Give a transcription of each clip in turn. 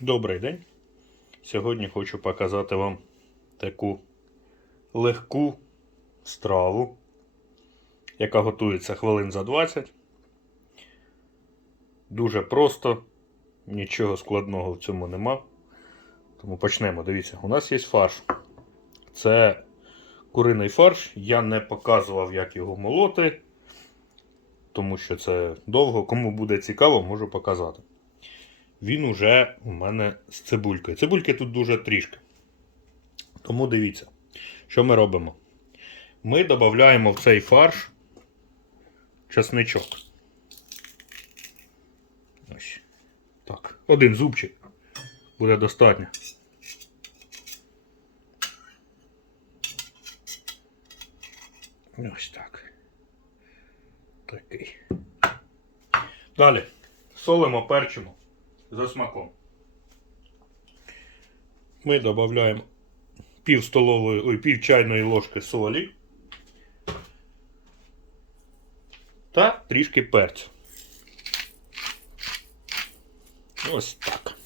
Добрий день. Сьогодні хочу показати вам таку легку страву, яка готується хвилин за 20. Дуже просто, нічого складного в цьому нема. Тому почнемо. Дивіться, у нас є фарш. Це куриний фарш. Я не показував, як його молоти, тому що це довго. Кому буде цікаво, можу показати він уже у мене з цибулькою. Цибульки тут дуже трішки. Тому дивіться, що ми робимо. Ми додаємо в цей фарш чесничок. Ось. Так, один зубчик буде достатньо. Ось так. Такий. Далі солимо, перчимо за смаком. Ми додаємо пів столової, ой, пів чайної ложки солі та трішки перцю. Ось так.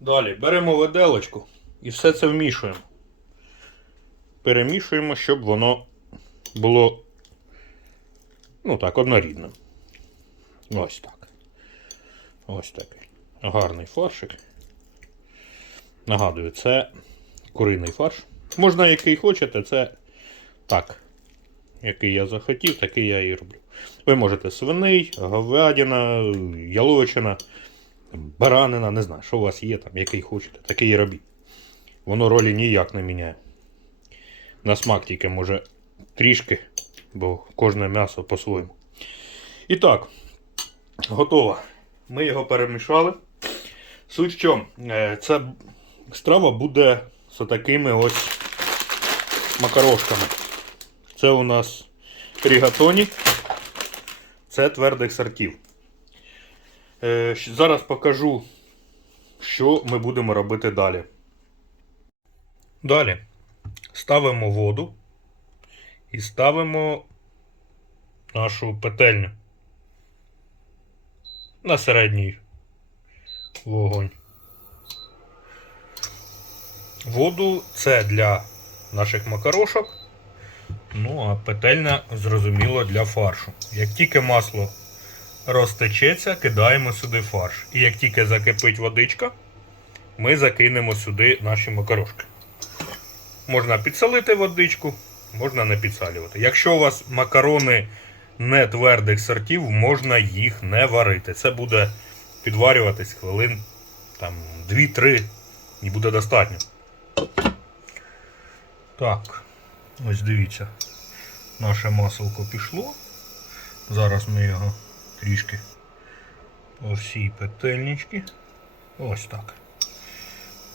Далі беремо виделочку і все це вмішуємо. Перемішуємо, щоб воно було ну так, однорідно. Ось так. Ось такий. Гарний фаршик. Нагадую, це куриний фарш. Можна який хочете, це так. Який я захотів, такий я і роблю. Ви можете свиний, говядина, яловичина, баранина, не знаю, що у вас є, там, який хочете, такий і робіть. Воно ролі ніяк не міняє. На смак тільки може трішки, бо кожне м'ясо по-своєму. І так, готово. Ми його перемішали. Суть в чому? Е, Ця страва буде з такими ось макарошками. Це у нас рігатоні. Це твердих сортів. Е, Зараз покажу, що ми будемо робити далі. Далі ставимо воду і ставимо нашу петельню на середній вогонь. Воду це для наших макарошок. Ну, а петельня, зрозуміло, для фаршу. Як тільки масло розтечеться, кидаємо сюди фарш. І як тільки закипить водичка, ми закинемо сюди наші макарошки. Можна підсолити водичку, можна не підсалювати. Якщо у вас макарони не твердих сортів, можна їх не варити. Це буде підварюватись хвилин там 2-3 і буде достатньо. Так, ось дивіться, наше маселко пішло. Зараз ми його трішки по всій петельничці. Ось так.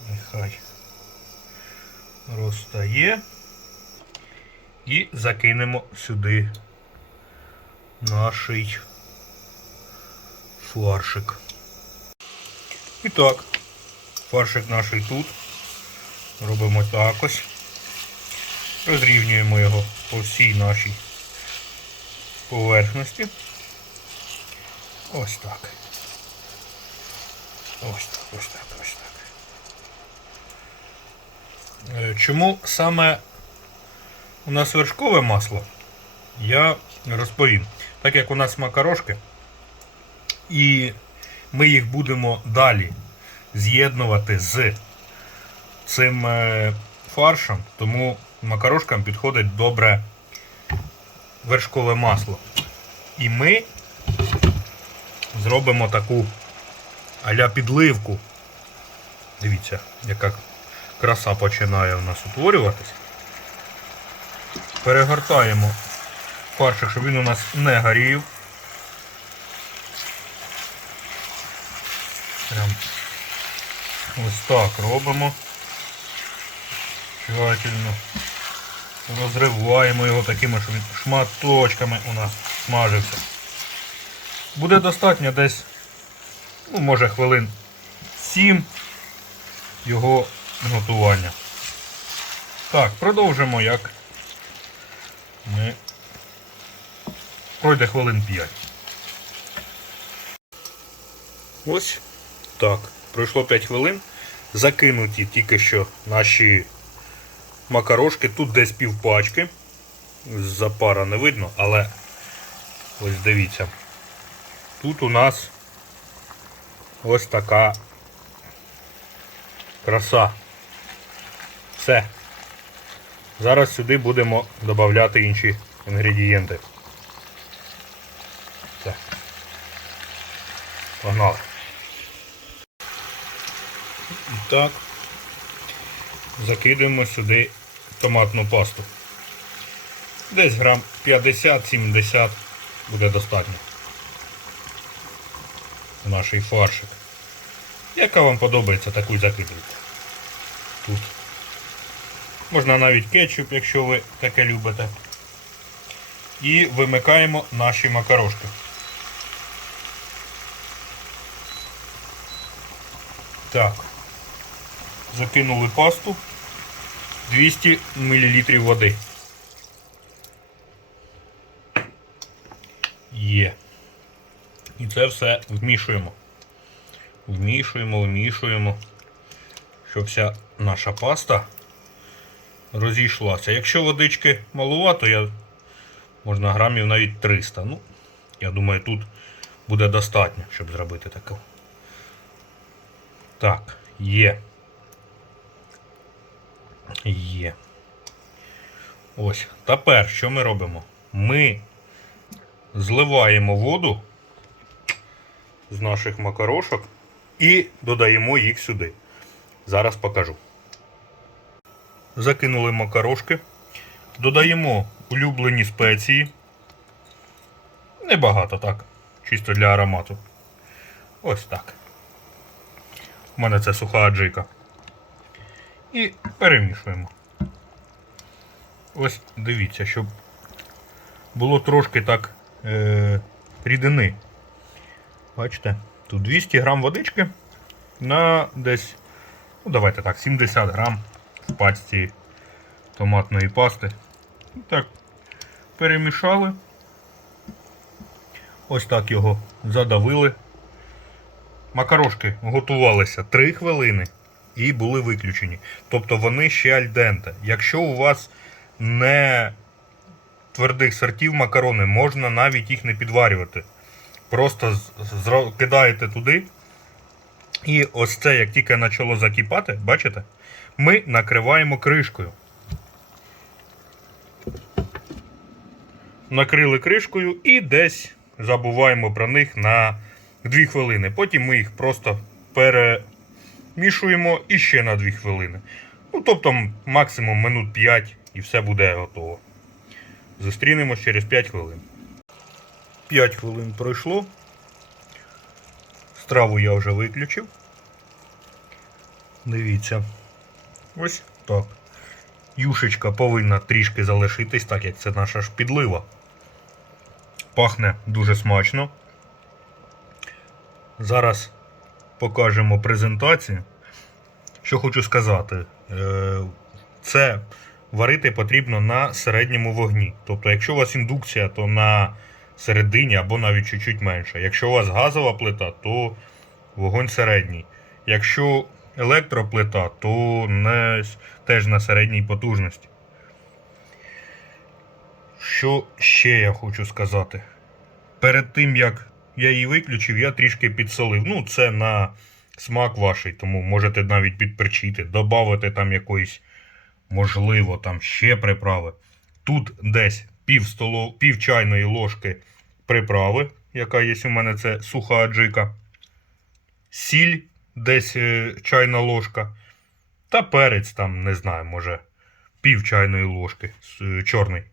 Нехай розтає. І закинемо сюди наш фаршик. І так, фаршик наш тут. Робимо так ось. Розрівнюємо його по всій нашій поверхності. Ось так. Ось так, ось так, ось так. Е, Чому саме у нас вершкове масло? Я розповім. Так як у нас макарошки, і ми їх будемо далі з'єднувати з цим е, фаршем, тому макарошкам підходить добре вершкове масло. І ми зробимо таку аля підливку. Дивіться, яка краса починає у нас утворюватись. Перегортаємо фаршик, щоб він у нас не горів. Прям ось так робимо. Тщательно. Розриваємо його такими, щоб він шматочками у нас смажився. Буде достатньо десь, ну, може хвилин 7 його готування. Так, продовжимо як ми пройде хвилин 5. Ось так. Пройшло 5 хвилин. Закинуті тільки що наші макарошки. Тут десь півпачки. З-за пара не видно, але ось дивіться. Тут у нас ось така краса. Все. Зараз сюди будемо додати інші інгредієнти. Погнали. Так. Закидуємо сюди томатну пасту. Десь грам 50-70 буде достатньо. в Наш фаршик. Яка вам подобається, таку й. Тут. Можна навіть кетчуп, якщо ви таке любите. І вимикаємо наші макарошки. Так. Закинули пасту. 200 мл води. Є. І це все вмішуємо. Вмішуємо, вмішуємо, щоб вся наша паста розійшлася. Якщо водички малувато, я можна грамів навіть 300. Ну, я думаю, тут буде достатньо, щоб зробити таке. Так, є. Є. Ось. Тепер що ми робимо? Ми зливаємо воду з наших макарошок і додаємо їх сюди. Зараз покажу. Закинули макарошки. Додаємо улюблені спеції. Небагато так. Чисто для аромату. Ось так. У мене це суха аджика. І перемішуємо. Ось дивіться, щоб було трошки так е, рідини. Бачите, тут 200 грам водички на десь, ну давайте так, 70 грам в пачці томатної пасти. І Так, перемішали. Ось так його задавили. Макарошки готувалися 3 хвилини і були виключені. Тобто вони ще альденте. Якщо у вас не твердих сортів макарони, можна навіть їх не підварювати. Просто кидаєте туди. І ось це, як тільки почало закипати, бачите, ми накриваємо кришкою. Накрили кришкою і десь забуваємо про них на 2 хвилини. Потім ми їх просто перемішуємо і ще на 2 хвилини. Ну, тобто, максимум минут 5 і все буде готово. Зустрінемось через 5 хвилин. 5 хвилин пройшло. Страву я вже виключив. Дивіться. Ось так. Юшечка повинна трішки залишитись, так як це наша ж підлива. Пахне дуже смачно. Зараз покажемо презентацію. Що хочу сказати, е, це варити потрібно на середньому вогні. Тобто, якщо у вас індукція, то на середині або навіть чуть-чуть менше. Якщо у вас газова плита, то вогонь середній. Якщо електроплита, то не, теж на середній потужності. Що ще я хочу сказати? Перед тим як я її виключив, я трішки підсолив. Ну, це на смак ваший, тому можете навіть підперчити, додати там якоїсь, можливо, там ще приправи. Тут десь пів, столо, пів чайної ложки приправи, яка є у мене це суха аджика, сіль, десь е, чайна ложка, та перець там, не знаю, може, пів чайної ложки чорний.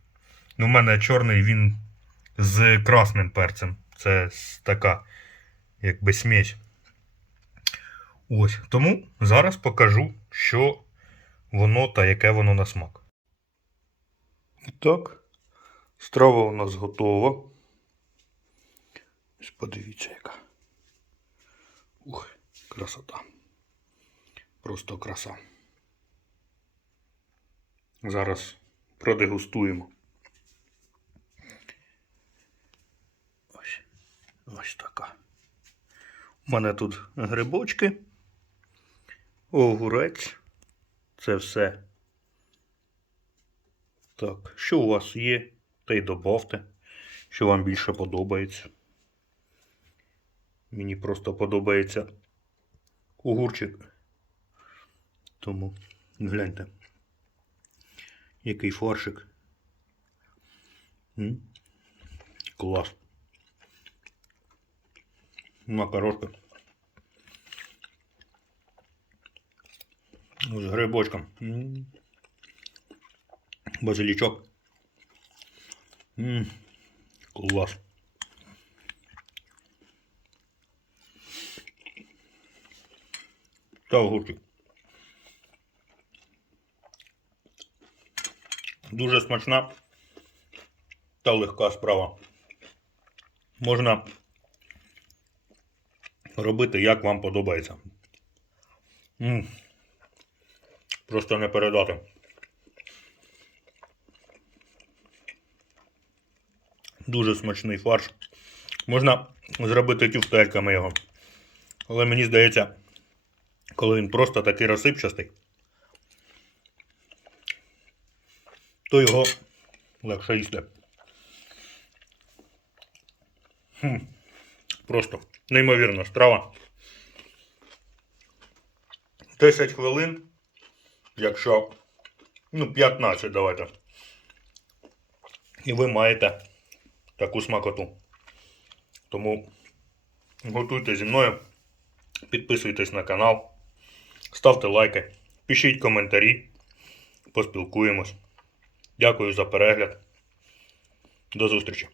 Ну, у мене чорний він з красним перцем. Це така, якби смесь. Ось. Тому зараз покажу, що воно та яке воно на смак. І так, страва у нас готова. Ось подивіться, яка. Ух, красота. Просто краса. Зараз продегустуємо. Ось, така. У мене тут грибочки, огурець. Це все. Так, що у вас є, та й добавте, що вам більше подобається. Мені просто подобається огурчик. Тому гляньте. Який фаршик. М? Клас. Макарошка. З грибочком. М. Базилічок. М. Клас. Та огурчик. Дуже смачна та легка справа. Можна робити, як вам подобається. м Просто не передати. Дуже смачний фарш. Можна зробити тюфтельками його. Але мені здається, коли він просто такий розсипчастий, то його легше їсти. Хм. Просто неймовірна страва. 10 хвилин, якщо. Ну, 15 давайте. І ви маєте таку смакоту. Тому готуйте зі мною, підписуйтесь на канал, ставте лайки, пишіть коментарі, поспілкуємось. Дякую за перегляд. До зустрічі!